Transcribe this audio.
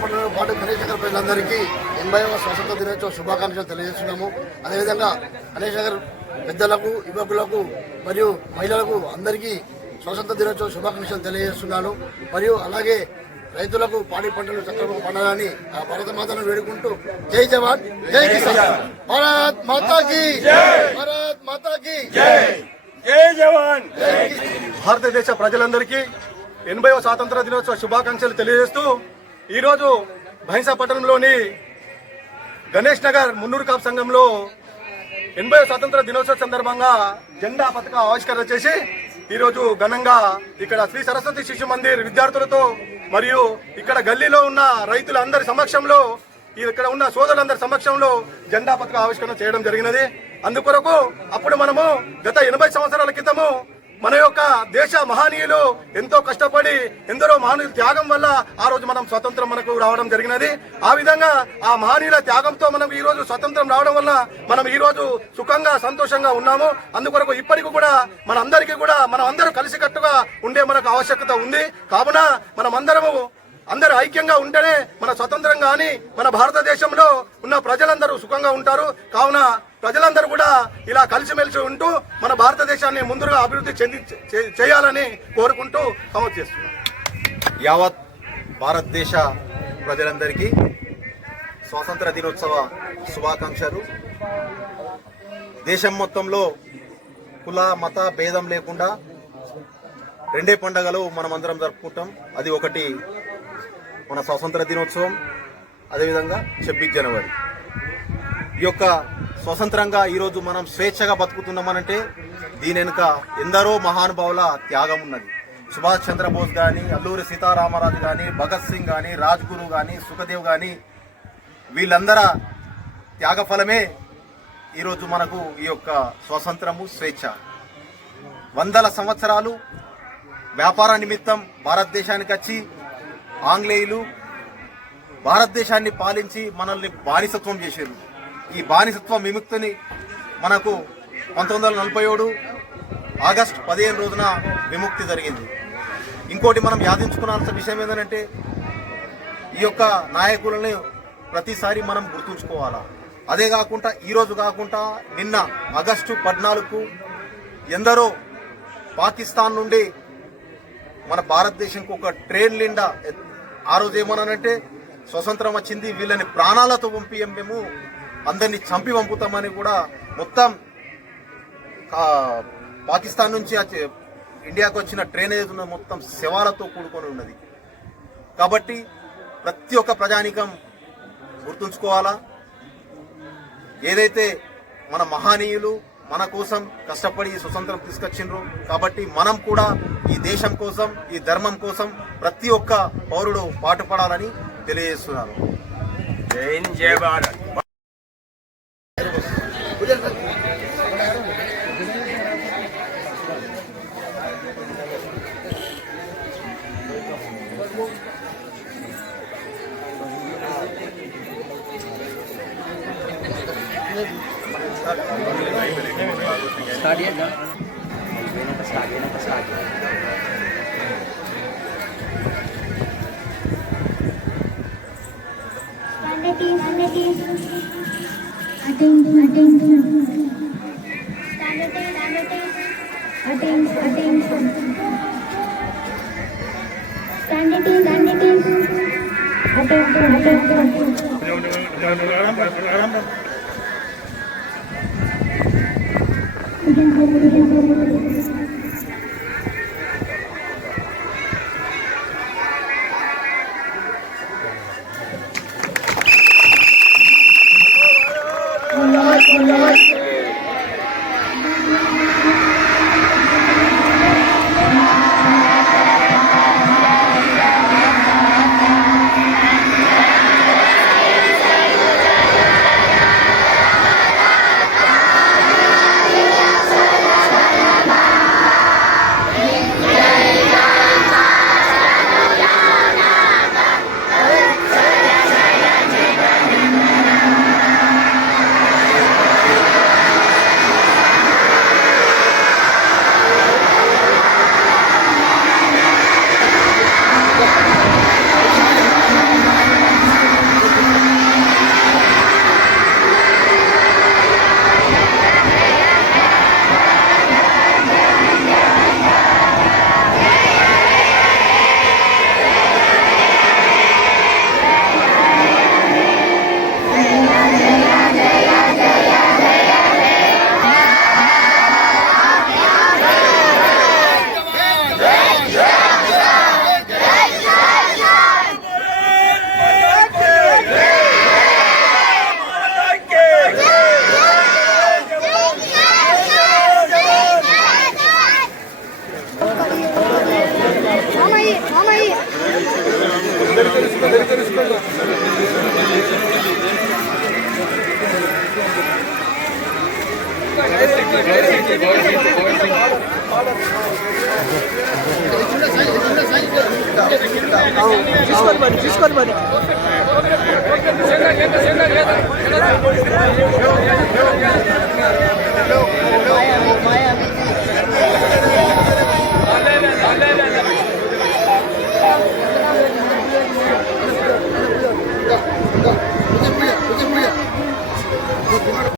పట్టణంలో పాటు గణేష్ నగర్ ప్రజలందరికీ 80వ స్వాతంత్ర దినోత్సవ శుభాకాంక్షలు తెలియజేస్తున్నాము. అదేవిధంగా గణేష్ నగర్ పెద్దలకు, యువకులకు మరియు మహిళలకు అందరికీ స్వాతంత్ర దినోత్సవ శుభాకాంక్షలు తెలియజేస్తున్నాను. మరియు అలాగే రైతులకు పాడి పంటలు చక్కగా పండాలని ఆ భారత మాతను వేడుకుంటూ జై జవాన్ జై కిసాన్, భారత్ మాతాకి భారత్ మాతాకి జై జవాన్. భారతదేశ ప్రజలందరికీ 80వ స్వాతంత్ర దినోత్సవ శుభాకాంక్షలు తెలియజేస్తూ ఈరోజు భైంసా పట్టణంలోని గణేష్ నగర్ మున్నూరు కాపు సంఘంలో 80వ స్వాతంత్ర దినోత్సవ సందర్భంగా జెండా పతాక ఆవిష్కరణ చేసి ఈరోజు ఘనంగా ఇక్కడ శ్రీ సరస్వతి శిశు మందిర్ విద్యార్థులతో మరియు ఇక్కడ గల్లీలో ఉన్న రైతులందరి సమక్షంలో, ఇక్కడ ఉన్న సోదరులందరి సమక్షంలో జెండా పతాక ఆవిష్కరణ చేయడం జరిగినది. అందుకొరకు అప్పుడు మనము గత 80 సంవత్సరాల క్రితము మన యొక్క దేశ మహనీయులు ఎంతో కష్టపడి ఎందరో మహనీయుల త్యాగం వల్ల ఆ రోజు మనం స్వతంత్రం మనకు రావడం జరిగినది. ఆ విధంగా ఆ మహనీయుల త్యాగంతో మనం ఈ రోజు స్వతంత్రం రావడం వల్ల మనం ఈ రోజు సుఖంగా సంతోషంగా ఉన్నాము. అందుకొరకు ఇప్పటికి కూడా మనందరికీ కూడా మనం అందరూ కలిసికట్టుగా ఉండే మనకు ఆవశ్యకత ఉంది. కావున మనం అందరూ ఐక్యంగా ఉంటేనే మన స్వతంత్రం కానీ మన భారతదేశంలో ఉన్న ప్రజలందరూ సుఖంగా ఉంటారు. కావున ప్రజలందరూ కూడా ఇలా కలిసిమెలిసి ఉంటూ మన భారతదేశాన్ని ముందుగా అభివృద్ధి చేయాలని కోరుకుంటూ సమర్థ చేస్తున్నాం. యావత్ భారతదేశ ప్రజలందరికీ స్వాతంత్ర దినోత్సవ శుభాకాంక్షలు. దేశం మొత్తంలో కుల మత భేదం లేకుండా రెండే పండుగలు మనమందరం జరుపుకుంటాం. అది ఒకటి మన స్వాతంత్ర దినోత్సవం, అదేవిధంగా 26 జనవరి. ఈ యొక్క స్వతంత్రంగా ఈరోజు మనం స్వేచ్ఛగా బతుకుతున్నామనంటే దీని వెనుక ఎందరో మహానుభావుల త్యాగం ఉన్నది. సుభాష్ చంద్రబోస్ కానీ, అల్లూరి సీతారామరాజు కానీ, భగత్ సింగ్ కానీ, రాజ్గురు కానీ, సుఖదేవ్ కానీ, వీళ్ళందరి త్యాగ ఫలమే ఈరోజు మనకు ఈ యొక్క స్వాతంత్రము, స్వేచ్ఛ. వందల సంవత్సరాలు వ్యాపార నిమిత్తం భారతదేశానికి వచ్చి ఆంగ్లేయులు భారతదేశాన్ని పాలించి మనల్ని బానిసత్వం చేశారు. ఈ బానిసత్వ విముక్తిని మనకు 1947 ఆగస్టు 15 రోజున విముక్తి జరిగింది. ఇంకోటి మనం యాదించుకున్నాల్సిన విషయం ఏంటంటే ఈ యొక్క నాయకులని ప్రతిసారి మనం గుర్తుంచుకోవాలా. అదే కాకుండా ఈరోజు కాకుండా నిన్న ఆగస్టు 14కు ఎందరో పాకిస్తాన్ నుండి మన భారతదేశంకు ఒక ట్రైన్ నిండా ఆ రోజు ఏమన్నానంటే స్వతంత్రం వచ్చింది, వీళ్ళని ప్రాణాలతో పంపియం, మేము అందరినీ చంపి పంపుతామని కూడా మొత్తం పాకిస్తాన్ నుంచి ఇండియాకు వచ్చిన ట్రైన్ ఏదైనా మొత్తం శవాలతో కూడుకొని ఉన్నది. కాబట్టి ప్రతి ఒక్క ప్రజానీకం గుర్తుంచుకోవాలా. ఏదైతే మన మహనీయులు మన కోసం కష్టపడి స్వతంత్రం తీసుకొచ్చిండ్రు, కాబట్టి మనం కూడా ఈ దేశం కోసం, ఈ ధర్మం కోసం ప్రతి ఒక్క పౌరుడు పాటుపడాలని తెలియజేస్తున్నారు. జై భారత్. తీసుకోండి మరి